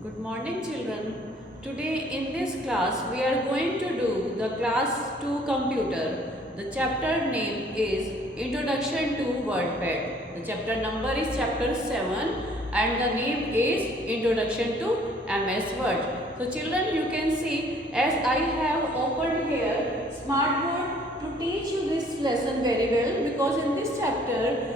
Good morning children. Today in this class we are going to do the class 2 computer. The chapter name is Introduction to WordPad. The chapter number is chapter 7 and the name is Introduction to MS Word. So children, you can see as I have opened here Smartboard to teach you this lesson very well, because in this chapter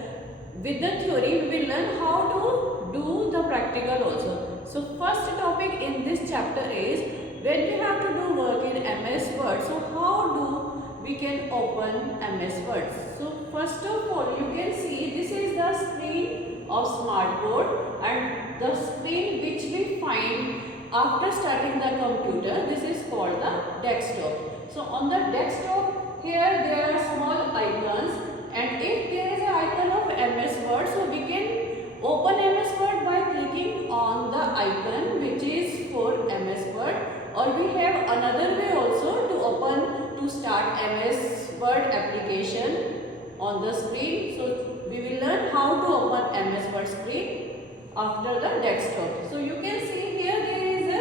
with the theory we will learn how to do the practical also. So first topic in this chapter is when we have to do work in MS Word. So how do we can open MS Word? So first of all, you can see this is the screen of Smartboard and the screen which we find after starting the computer. This is called the desktop. So on the desktop here there are small icons, and if there is an icon of MS Word, so we can open MS Word by clicking on the icon which is for MS Word, or we have another way also to open to start MS Word application on the screen. So we will learn how to open MS Word screen after the desktop. So you can see here there is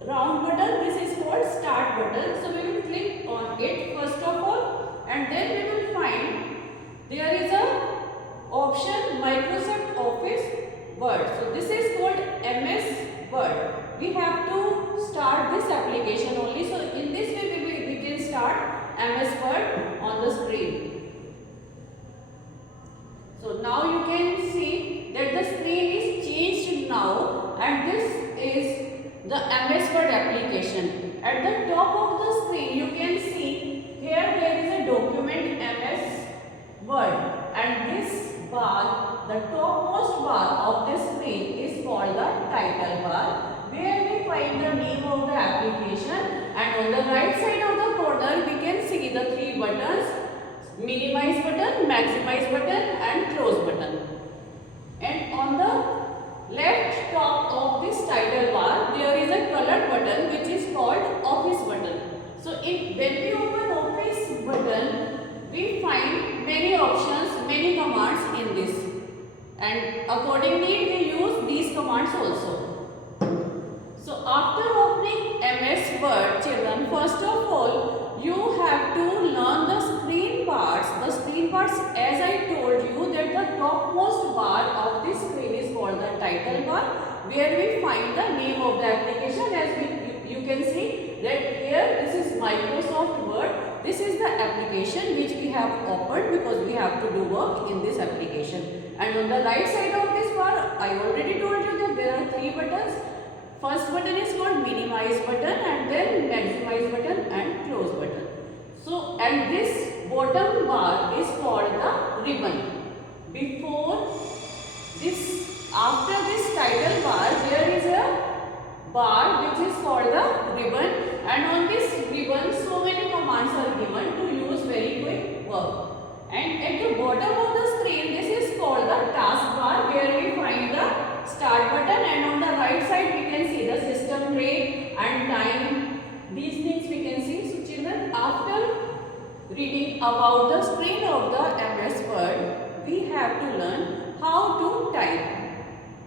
a round button. This is called start button. So we will click on it first of all, and then we will find there is a option Microsoft Office Word. So this is called MS Word. We have to start this application only. So in this way we can start MS Word on the screen. So now you can see that the screen is changed now, and this is the MS Word application. At the top of the screen you can see here there is a document MS Word, and this bar, the topmost bar of this screen is called the title bar, where we find the name of the application, and on the right side of the corner we can see the three buttons: minimize button, maximize button and close button. And on the left top of this title bar there is a colored button which is called Office button. So when we open Office button, we find many options, many commands in this, and accordingly we use these commands also. So after opening MS Word, children, first of all you have to learn the screen parts. The screen parts, as I told you, that the topmost bar of this screen is called the title bar, where we find the name of the application. As you can see that here this is Microsoft Word. This is the application which we have opened because we have to do work in this application. And on the right side of this bar, I already told you that there are three buttons. First button is called minimize button, and then maximize button and close button. So, and this bottom bar is called the ribbon. After this title bar, there is a bar which is called the ribbon, and on this ribbon so many commands are given to use very quick work. And at the bottom of the screen this is called the taskbar, where we find the start button, and on the right side we can see the system tray and time. These things we can see. So children, after reading about the screen of the MS Word, we have to learn how to type.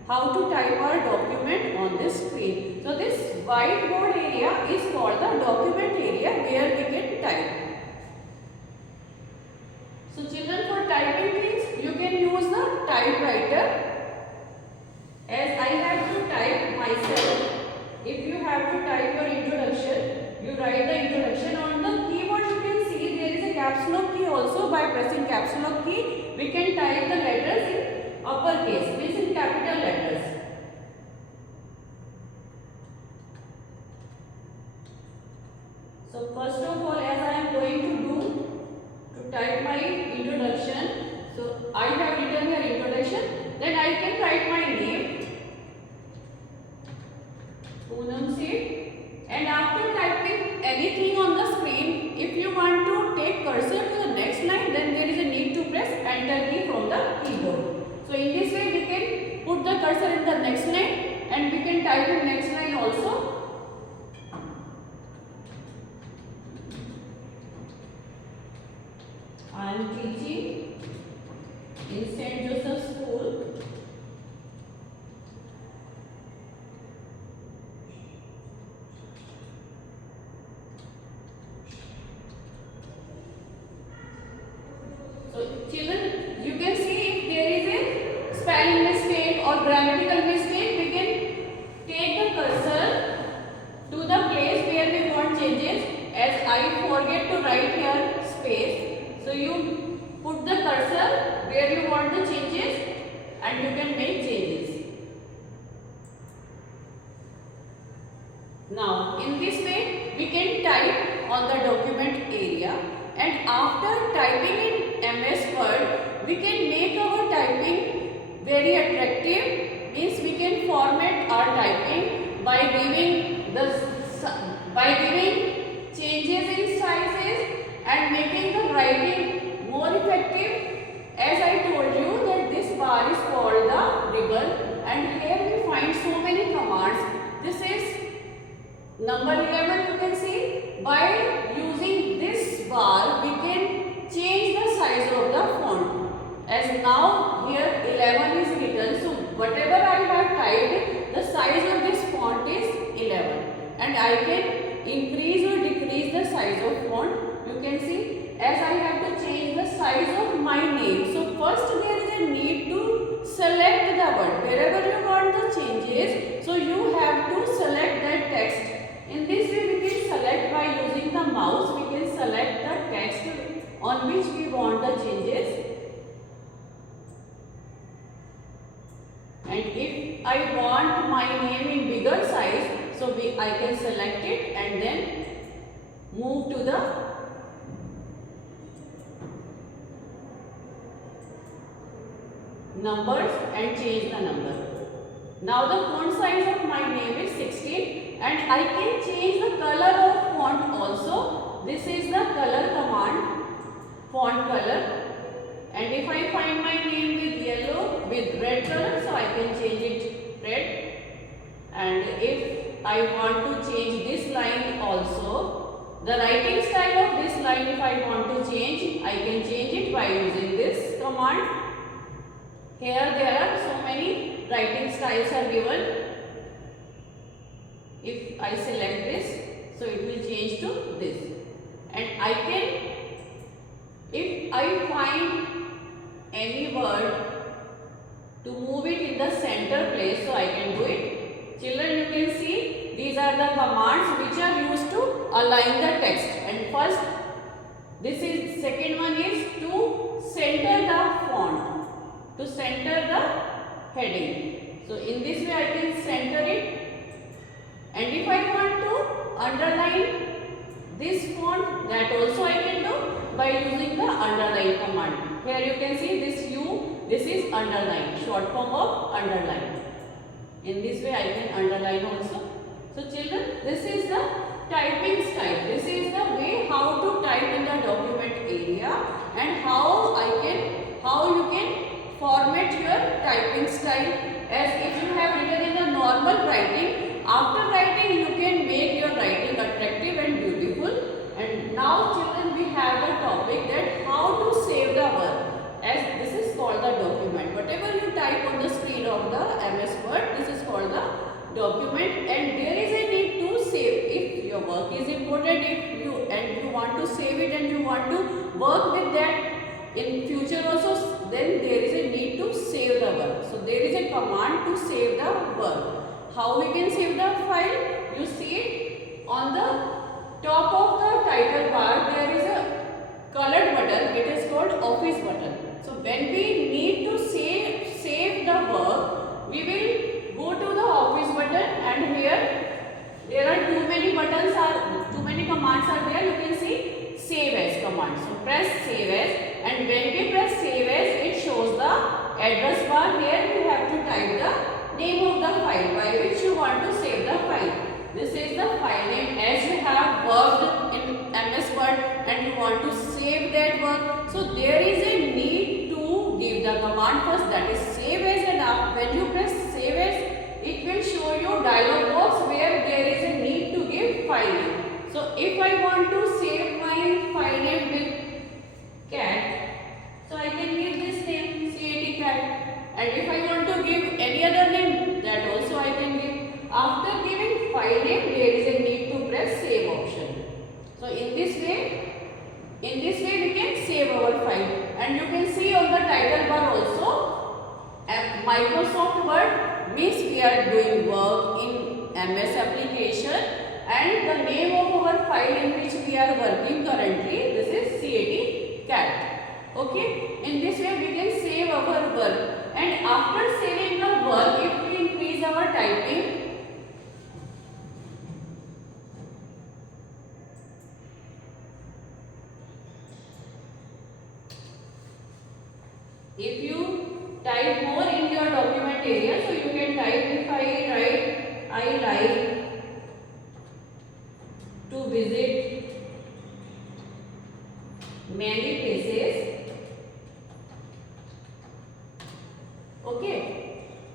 How to type our document on this screen. So this whiteboard area is called the document area, where we can type. So children, for typing things you can use the typewriter. As I have to type myself, if you have to type your introduction, you write the introduction. On the keyboard you can see there is a caps lock key also. By pressing caps lock key we can type the letters in uppercase, means in capital letters. So first of all, as I am going to type my introduction, so I have written here introduction, then I can write my name, Poonam Seth, and after typing anything on the screen, if you want to take cursor to the next line, then there is a need to press enter key from the keyboard. So in this way we can put the cursor in the next line, and we can type in next line also. I am teaching in St. Joseph School. or grammatical mistake, we can take the cursor to the place where we want changes. As I forget to write here space, so you put the cursor where you want the changes and you can make changes. Now in this way we can type on the document area, and after typing in MS Word we can make our typing very attractive. Means we can format our typing by giving changes in sizes and making the writing more effective. As I told you that this bar is called the ribbon, and here we find so many commands. This is number 11. You can see by using this bar we can change the size of the font. As now here 11 is written, so whatever I have typed, the size of this font is 11, and I can increase or decrease the size of font. You can see as I have to change the size of my name. So first there is a need to select the word. Wherever you want the changes, so you have to select that text. In this way we can select by using the mouse. We can select the text on which we want the changes. And if I want my name in bigger size, so I can select it and then move to the numbers and change the number. Now the font size of my name is 16, and I can change the color of font also. This is the color command, font color. And if I find my name with yellow, with red color, so I can change it red. And if I want to change this line also, the writing style of this line, if I want to change, I can change it by using this command. Here there are so many writing styles are given. If I select this, so it will change to this. And I can, if I find any word to move it in the center place, so I can do it. Children, you can see these are the commands which are used to align the text. And first, second one is to center the font, to center the heading. So in this way I can center it. And if I want to underline this font, that also I can do by using the underline command. Here you can see this U, this is underline, short form of underline. In this way I can underline also. So children, this is the typing style. This is the way how to type in the document area, and how you can format your typing style. As if you have written in the normal writing, after writing you can make your writing attractive and beautiful. And now children, we have the topic that how to save the work. As this is called the document. Whatever you type on the screen of the MS Word, this is called the document, and there is a need to save. If your work is important, if you want to save it and you want to work with that in future also, then there is a need to save the work. So there is a command to save the work. How we can save the file? You see on the top of the title bar there is a colored button. It is called Office button. So when we need to save the work, we will go to the Office button, and here there are too many commands are there. You can see Save As command. So press Save As, and when we press Save As, it shows the address bar. Here we have to type the name of the file by which you want to save the file. This is the file name. As you have worked in MS Word and you want to save that work, so there is a need to give the command first, that is Save As, and when you press Save As, it will show you dialog box where there is a need to give file name. So if I want to save my file name with cat, so I can give this name CAT cat, and if I want to give any other name, that also I can give. After giving file name, there is a need to press save option. So in this way we can save our file, and you can see on the title bar also Microsoft Word means we are doing work in MS application, and the name of our file in which we are working currently, this is CAT. Okay, in this way we can save our work, and after saving the work, if we increase our typing, if you type more in your document area, so you can type, if I write, I like to visit many places. Okay,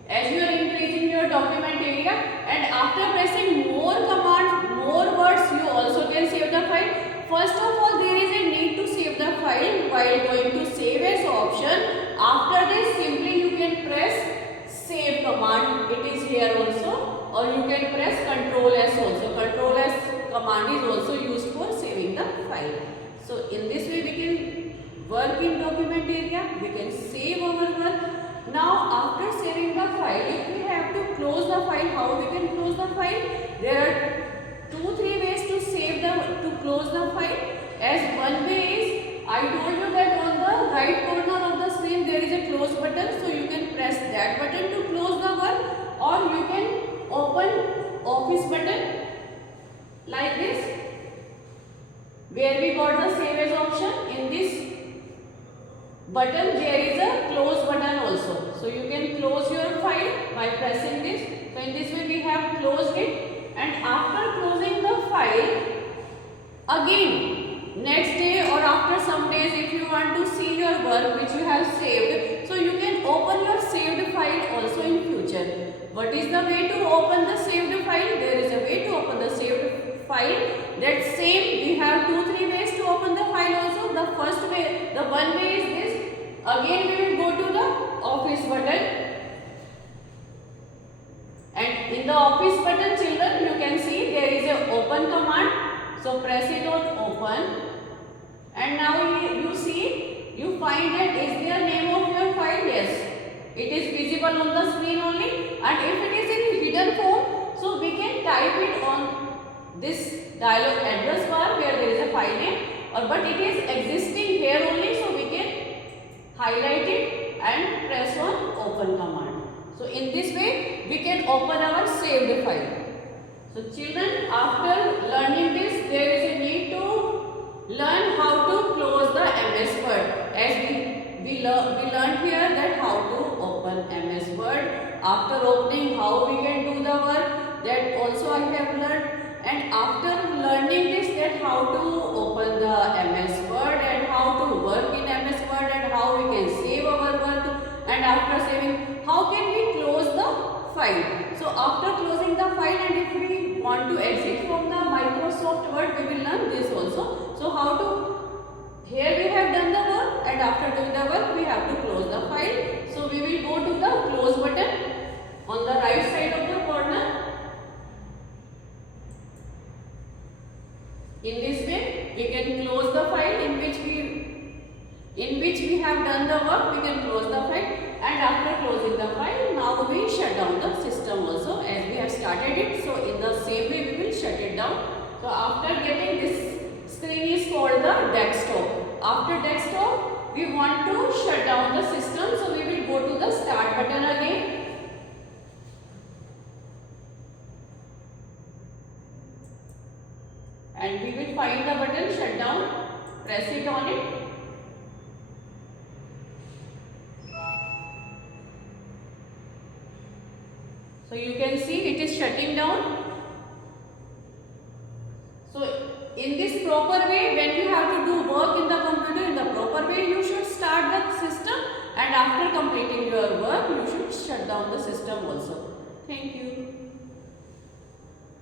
as you are increasing your document area, and after pressing more commands, more words, you also can save the file. First of all, there is a need to save the file while going to save as option. After this, simply you can press save command, it is here also, or you can press Ctrl S also. Ctrl S command is also used for saving the file. So in this way we can work in document area, we can save our work. Now after saving the file, if we have to close the file, how we can close the file? There are 2-3 ways to close the file. As one way is, I told you that on the right corner of the screen there is a close button, so you can press that button to close the work, or you can open Office button like this, where we got the save as option. In this button there is a close button also, so you can close your file by pressing this. So in this way we have closed it, and after closing the file, again next day or after some days, if you want to see your work which you have saved, so you can open your saved file also in future. What is the way to open the saved file? There is a way to open the saved file. That same, we have 2-3 ways to open the file also. The first way, the one way is this. Again we will go to the Office button, and in the Office button, children, you can see there is a open command. So press it on open, and now you see, you find that is there name of your file? Yes, it is visible on the screen only, and if it is in hidden form, so we can type it on this dialog address bar where there is a file name, but it is existing here only, so we can highlight it and press on open command. So in this way we can open our saved file. So children, after learning this, there is a need to learn how to close the MS Word. As we learned here that how to open MS Word. After opening, how we can do the work, that also I have learned. And after learning this, that how to open the MS Word and how to work in MS Word and how we can save our work, and after saving, how can we close the file. So after closing the file, and if we want to exit from the Microsoft Word, we will learn this also. So how to, here we have done the work, and after doing the work we have to close the file. So we will go to the close button on the right side of the corner. In this way we can close the file in which we have done the work. We can close the file, and after closing the file, now we shut down the system also, as we have started it. So in the same way we will shut it down. So after getting this screen is called the desktop. After desktop, we want to shut down the system, so we will go to the start button again. And we will find the button shut down, press it on it. So you can see it is shutting down. So in this proper way, when you have to do work in the computer in the proper way, you should start the system, and after completing your work, you should shut down the system also. Thank you.